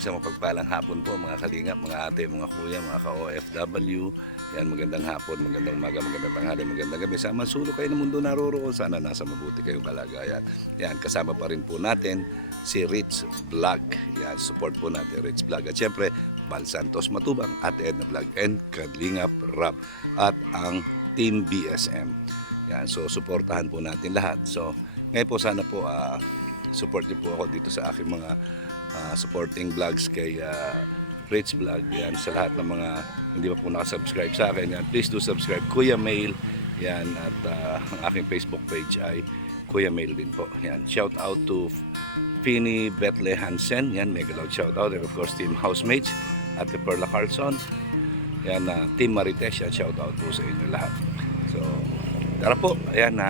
Isang mapagpalang hapon po mga kalingap, mga ate, mga kuya, mga ka-OFW. Yan, magandang hapon, magandang umaga, magandang tanghali, magandang gabi. Sa man sulok kayo ng mundo naroroon, sana nasa mabuti kayong kalagayan. Yan, kasama pa rin po natin si Rich Vlog. Yan, support po natin Rich Vlog. At syempre, Bal Santos Matubang, Ate Edna Vlog, and Kalingap Rap. At ang Team BSM. Yan, so suportahan po natin lahat. So, ngayon po sana po support niyo po ako dito sa aking mga supporting vlogs kay Rich Vlog. Yan, sa lahat ng mga hindi pa po nakasubscribe sa akin, yan, please do subscribe Kuya Mail. Yan, at ang aking Facebook page ay Kuya Mail din po. Yan, shout out to Fini Betle Hansen. Yan, mega loud shout out. And of course, Team Housemates at the Perla Carlson. Yan, Team Marites. Yan, shout out po sa inyo lahat. So, tara po. Ayan,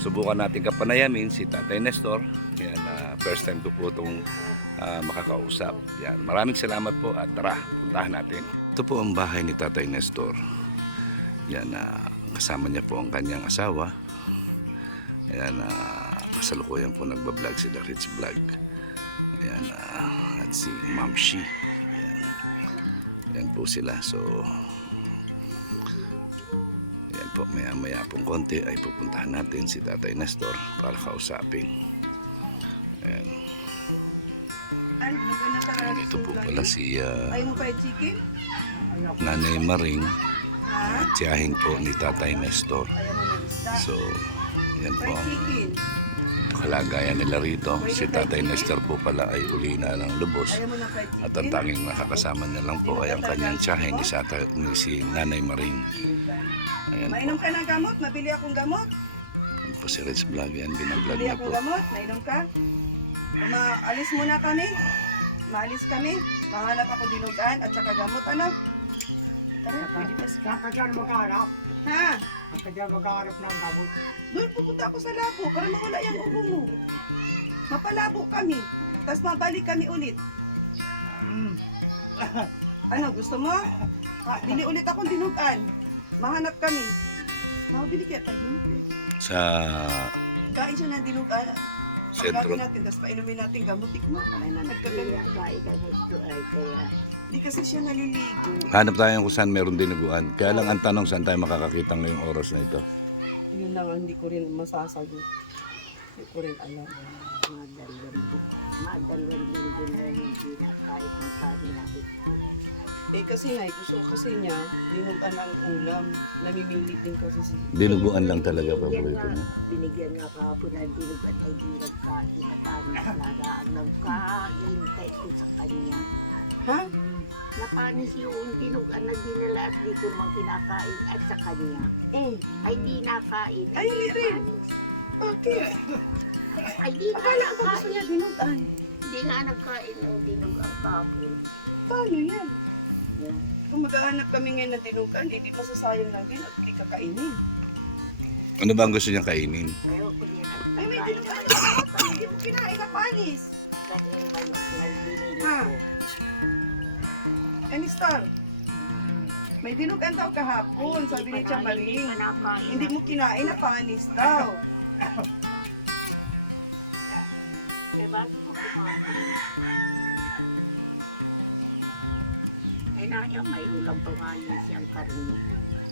subukan natin kapanayamin si Tatay Nestor. Yan, first time ko po itong makakausap. Yan, maraming salamat po at tara, puntahan natin. Ito po ang bahay ni Tatay Nestor. Yan, kasama niya po ang kanyang asawa. Ayan, kasalukuyan po nagbablog sila, Rich Vlog. Ayan, at si Ma'am Shi. Ayan. Ayan po sila. So, ayan po, maya pong konti ay pupuntahan natin si Tatay Nestor para kausapin. Ayan. Dito po pala si Nanay Maring, tiyahin po ni Tatay Nestor. So, yan po ang kalagayan nila rito. Si Tatay Nestor po pala ay uli na ng lubos. At ang tanging nakakasama niya lang po ay ang kanyang tiyahin ni si Nanay Maring. Ayan po. Mainom ka ng gamot? Mabili akong gamot? Yan po si Rich Vlog. Yan, binablog Mabili niya po. akong gamot? Mainom ka? Maalis muna kami. Maalis kami. Mahanap ako dinugan at saka gamot. Ano? Tara, pwede pa. Saan ka dyan magharap? Ha? Saan ka dyan magharap ng gamot? Doon pupunta ako sa labo para mawala yung ubo mo. Mapalabo kami. Tapos mabalik kami ulit. Ano, gusto mo? Bili ulit akong dinugan. Mahanap kami. Mabili kaya tayo. Sa Kain siya ng dinugan. sentro. Pagkain natin, tapos painumin natin gamot. Tikmo, kanay na nagkaganito. Hindi kasi siya naliligo. Hanap tayo kung saan meron dinuguan. Kaya lang ang tanong, saan tayo makakakita ngayong oras na ito? Yun lang, hindi ko rin masasagot. Hindi ko rin alam. Madalawang linggo na hindi na kahit ng sabi natin. Eh kasi nga, gusto kasi niya, dinugan ang ulam. Namimili din kasi si... Dinuguan lang talaga paborito niya. Binigyan nga kahapon ng dinugan ay di nagkain na panis lagaan ng kahintay ko sa kanya. Ha? Napanis yung dinugan na dinala at di ko naman kinakain at sa kanya. Ay di nakain. Ay, hindi rin. Bakit? Ay di Akala ko gusto nakain. niya dinugan. Hindi nga nagkain ng dinugan kahapon. Paano yan? Kung maghahanap kami ngayon ng dinugan, hindi masasayang lang din at hindi kakainin. Ano ba ang gusto niyang kainin? Ayoko niya Ay, may nagkain. dinugan na hindi mo kinain na panis. Kanyang ba nagbinili Ha? ko. Any star? May dinugan daw kahapon, sabi ni Tia Maring. Hindi mo kinain na panis daw. Eh, bakit ko kumain? Eh, naya may ulam pa nga yun siyang karne.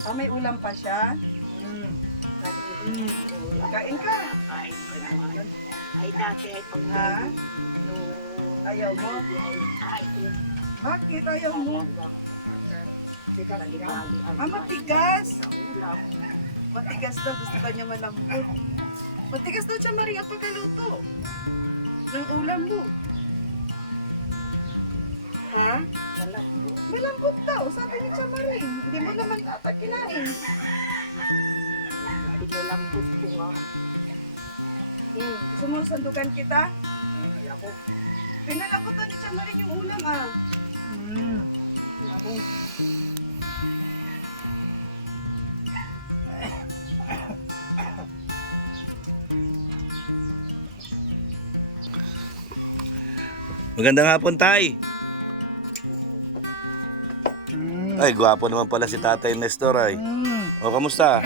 Ah, may ulam pa siya? Kain ka. Kain ko naman. Ay, dati ay pag Ha? Ayaw mo? Ay, Bakit ayaw mo? bali-bali ang Ah, matigas. sa ulam. Matigas daw, gusto ba niya malambot? Matigas daw Tia Maring ang pagkaluto. Ng ulam mo. Ha? Malambot daw, sabi ni Tia Maring. Hindi mo naman ata kinain. Pinalambot ko nga. Gusto mo sandukan kita? Pinalambutan ni Tia Maring yung ulam ah. Magandang hapon, Tay. Ay, gwapo naman pala si Tatay Nestor ay. O, kamusta?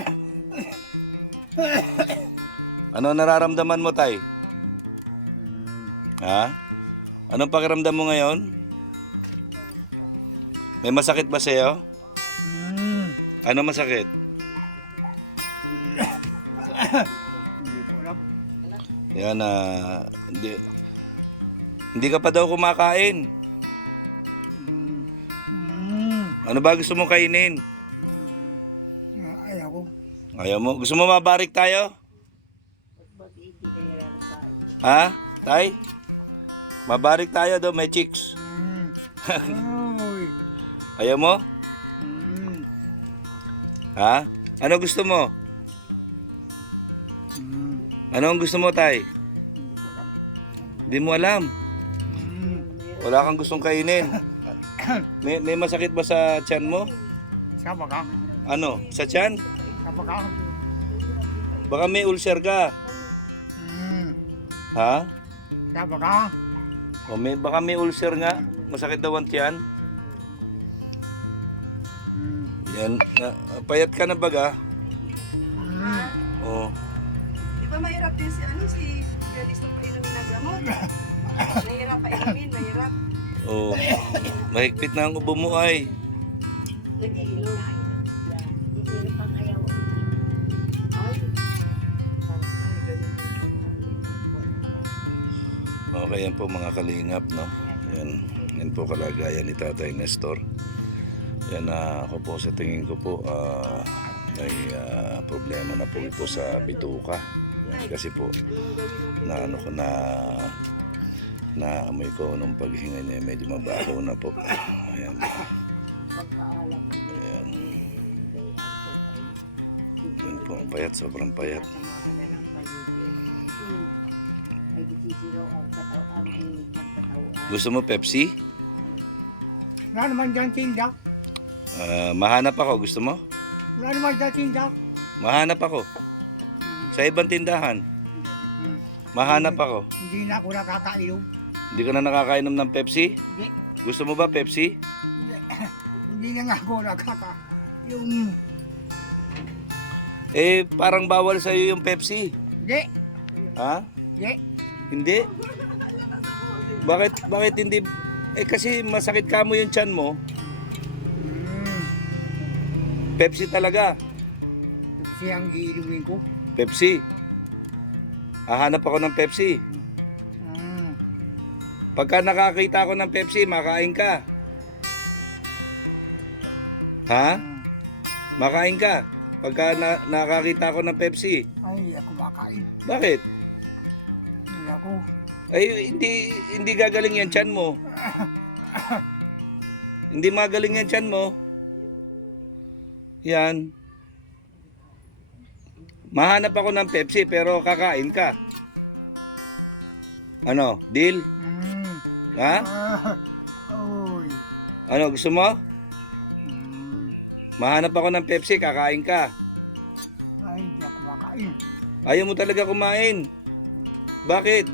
Ano nararamdaman mo, Tay? Ha? Anong pakiramdam mo ngayon? May masakit ba sa'yo? Ano masakit? Hindi ko alam. Yan hindi ka pa daw kumakain. Ano ba gusto mong kainin? Ayaw ko. Ayaw mo? Gusto mo mabarik tayo? Ba't itinayaran tayo? Ha? Tay? Mabarik tayo daw, may chicks. Oy. Ayaw mo? Ha? Ano gusto mo? Ano ang gusto mo, Tay? Hindi mo alam. Wala kang gustong kainin. May masakit ba sa tiyan mo? Saba ka? Ano? Sa tiyan? Saba ka? Baka may ulcer ka. Ha? Saba ka? O baka may ulcer nga. Masakit daw ang tiyan. Yan. Payat ka na baga. Oh. Di ba mahirap din si Galis na painumin na gamot? Mahirap painumin, mahirap. Oh. Mahigpit na ang ubo mo ay. Nag-iilog. Hindi pang ayaw. Ay. Okay, yan po mga kalingap, no? Yan po kalagayan ni Tatay Nestor. Yan, ako po sa tingin ko po, may problema na po ito sa bituka. Kasi po, naamoy ko nung paghinga niya, medyo mabaho na po. Ayan. Ayan. Yan po, payat, sobrang payat. Gusto mo Pepsi? Wala naman dyan tinda. Mahanap ako, gusto mo? Wala naman dyan tinda. Mahanap ako. Sa ibang tindahan. Mahanap ako. Hindi na ako nakakainom. Hindi ka na nakakainom ng Pepsi? Hindi. Gusto mo ba Pepsi? Hindi na nga ako nakakainom. Eh, parang bawal sa'yo yung Pepsi. Hindi. Ha? Hindi. Hindi? Bakit hindi? Eh, kasi masakit ka mo yung tiyan mo. Pepsi talaga. Siyang iinumin ko. Pepsi. Hahanap ako ng Pepsi. Pagka nakakita ako ng Pepsi, makain ka. Ha? Makain ka. Pagka nakakita ako ng Pepsi. Ay, hindi ako makain. Bakit? Hindi ako. Ay, hindi gagaling yan tiyan mo. Hindi magaling yan tiyan mo. Yan. Mahanap ako ng Pepsi pero kakain ka. Ano? Deal? Ha? Oy. Ano? Gusto mo? Mahanap ako ng Pepsi, kakain ka. Ay, hindi ako makain. Ayaw mo talaga kumain. Bakit?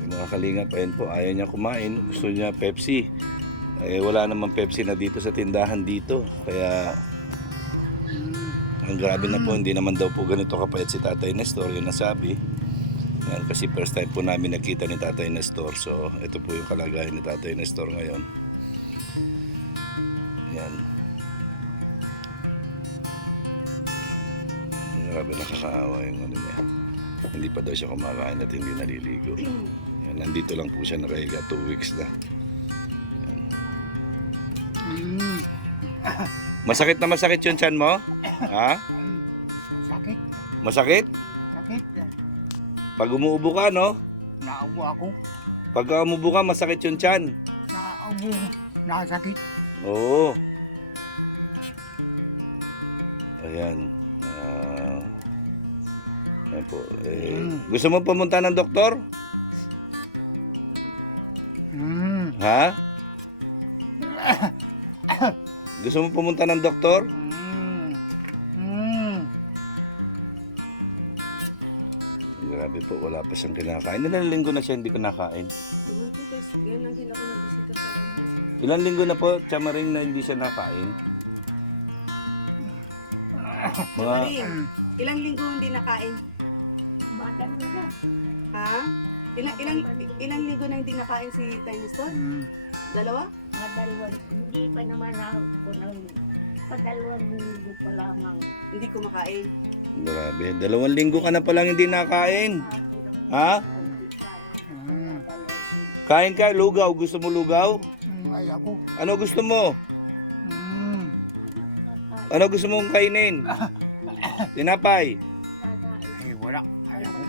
Yung mga kalingap, ayun po, ayaw niya kumain. Gusto niya Pepsi. Eh, wala namang Pepsi na dito sa tindahan dito. Kaya, ang grabe na po, hindi naman daw po ganito kapayat si Tatay Nestor, yun nasabi. Yan, kasi first time po namin nakita ni Tatay Nestor. So, ito po yung kalagayan ni Tatay Nestor ngayon. Yan. Grabe, nakakaawa yung ano niya. Hindi pa daw siya kumakain at hindi naliligo. Yan, nandito lang po siya nakahiga, 2 weeks na. Masakit na masakit yung tiyan mo? Ha? Sakit. Masakit? Sakit. Pag umuubo ka, no? Naubo ako. Pag umuubo ka, masakit yung tiyan. Naubo. Nasakit. Oo. Ayan. Ayan po. Gusto mo pumunta ng doktor? Ha? Gusto mo pumunta ng doktor? Grabe po, wala pa siyang kinakain. Ilang linggo na siya hindi kinakain? Yan lang din ako nagbisita sa kanya. Ilang linggo na po, Chamaring, na hindi siya nakain? Mga Maring, ilang linggo hindi nakain? Bata mo na. Ha? Ilang linggo na hindi nakain si Tiny Store? Dalawa? Mga dalawang, hindi pa naman ako ng padalawang linggo pa lamang. Hindi kumakain. Grabe, 2 linggo ka na palang hindi nakain. Ha? Kain ka, lugaw. Gusto mo lugaw? Ay ako. Ano gusto mo? Ano gusto mong kainin? Tinapay. Ay wala. Ay ako.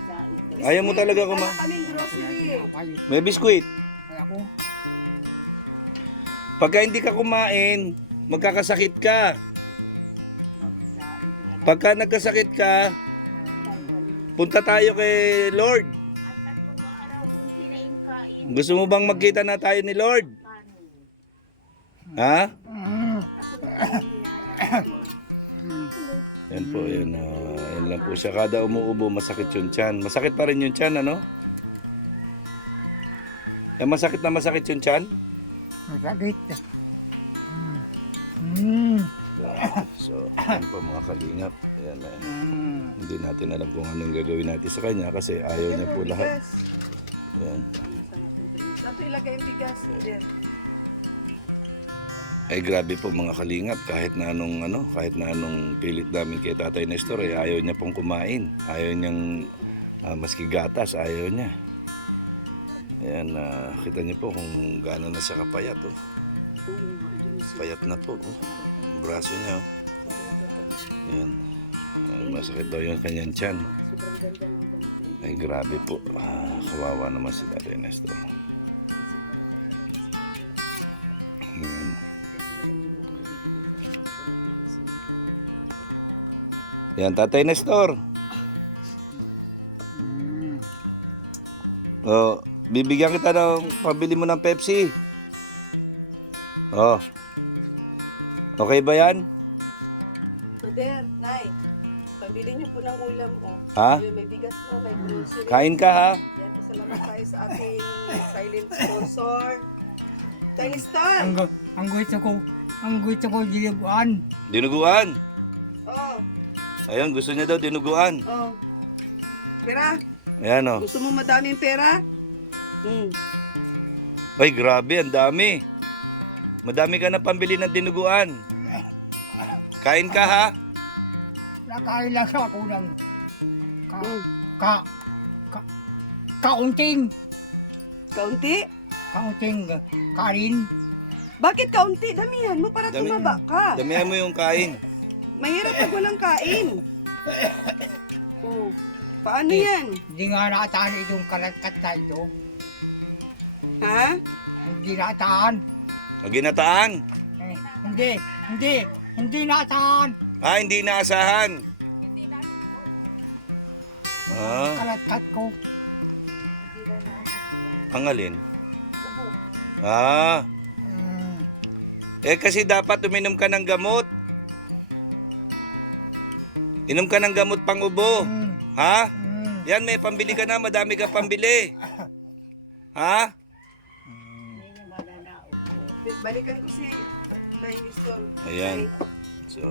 Ayaw mo talaga Wala kumain. kaming grocery. Ay May biskwit. ako. Pagka hindi ka kumain, magkakasakit ka. Pagka nagkasakit ka, punta tayo kay Lord. At 3 araw kung sinaingkain. Gusto mo bang magkita na tayo ni Lord? Ha? Yan po, yan. Yan lang po siya. Kada umuubo, masakit yung tiyan. Masakit pa rin yung tiyan, ano? Yan, masakit yung tiyan? Masakit. So, yan po mga kalingap. Yan, hindi natin alam kung anong gagawin natin sa kanya kasi ayaw niya po lahat. Yan. Saan ito ilagay yung bigas? Hindi. Ay grabe po mga kalingap, kahit na anong pilit namin kay Tatay Nestor, ay ayaw niya pong kumain. Ayaw niyang maski gatas, ayaw niya. Ayan, kita niyo po kung gaano na siya kapayat. Oh. Payat na po. Oh. Ang braso niya. Oh. Ayan. Ay, masakit daw yung kanyang tiyan. Ay grabe po. Kawawa naman si Tatay Nestor. Ayan. Yan, Tatay Nestor. Oh, bibigyan kita ng pabili mo ng Pepsi. Oh. Okay ba yan? Brother, Nay, pabili niyo po ng ulam. Oh. Ha? May bigas po, may grocery. Kain ka ha? Yan, salamat tayo sa ating silent sponsor. Tiny Store! Ang gusto ko dinuguan. Dinuguan. Oh, Ayun, gusto niya daw dinuguan. oh. Pera? Ayan oh. Gusto mo madaming pera? Ay, grabe, ang dami. Madami ka na pambili ng dinuguan. Kain ka ha? Nakain lang ako ng kaunting Kaunti? karin. Bakit kaunti? Damihan mo para Dami- tumaba ka. Damihan mo yung kain. Mahirap pag walang kain. Oh. Paano yan? Hindi nga naataan itong kalatkat na ito. Ha? Hindi naataan. Maginataan. Hindi naataan. Hindi naasahan. Kalatkat ko. Ang alin? Kasi dapat uminom ka ng gamot. Inom ka ng gamot pang ubo. Ha? Yan, may pambili ka na. Madami ka pambili. Ha? Balikan ko si Tiny Store. Ayan. So,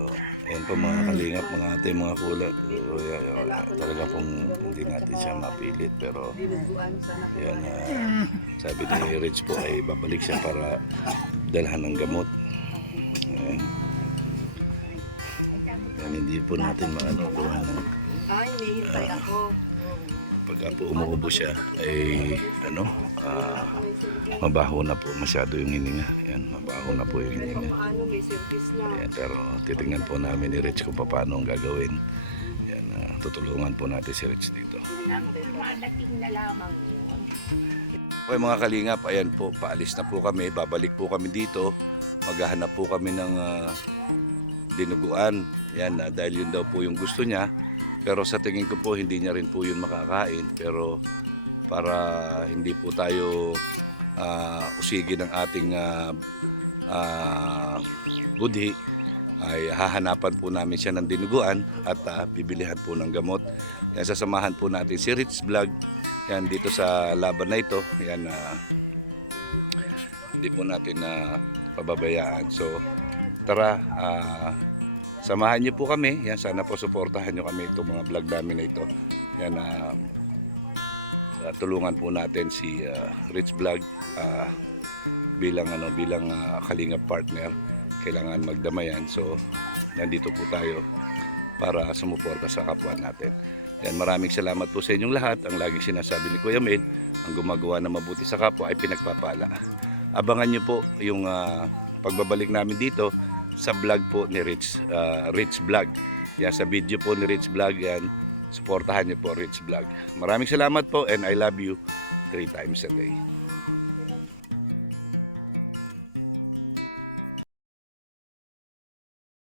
ayan po mga kalingap, mga ate, mga kulang. Talaga pong hindi natin siya mapilit. Pero, Dinuguan sana po. yan, sabi ni Rich po ay babalik siya para dalhan ng gamot. Ayan. Yan, hindi po natin gawa ng Ay, hinihintay ako. pagka po umuubo siya ay mabaho na po masyado yung hininga. Yan, mabaho na po yung hininga. Paano may service na? Ayan, pero titingnan po namin ni Rich kung paano ang gagawin. Yan, tutulungan po natin si Rich dito. Madating na lamang yun. Okay mga kalingap, ayan po, paalis na po kami, babalik po kami dito. Maghahanap po kami ng dinuguan. Yan, dahil yun daw po yung gusto niya. Pero sa tingin ko po, hindi niya rin po yun makakain. Pero para hindi po tayo usigin ng ating budhi, ay hahanapan po namin siya ng dinuguan at bibilihan po ng gamot. Yan, sasamahan po natin si Rich Vlog yan dito sa laban na ito. Yan, hindi po natin pababayaan. So tara, samahan niyo po kami. Yan, sana po suportahan niyo kami itong mga vlog namin na ito. Yan, tulungan po natin si Rich Vlog bilang Kalingap partner. Kailangan magdamayan, so nandito po tayo para sumuporta sa kapwa natin. Yan, maraming salamat po sa inyong lahat. Ang laging sinasabi ni Kuya Mel, ang gumagawa na mabuti sa kapwa ay pinagpapala. Abangan nyo po yung pagbabalik namin dito sa vlog po ni Rich Vlog. Yan, sa video po ni Rich Vlog, yan, suportahan nyo po Rich Vlog. Maraming salamat po and I love you 3 times a day.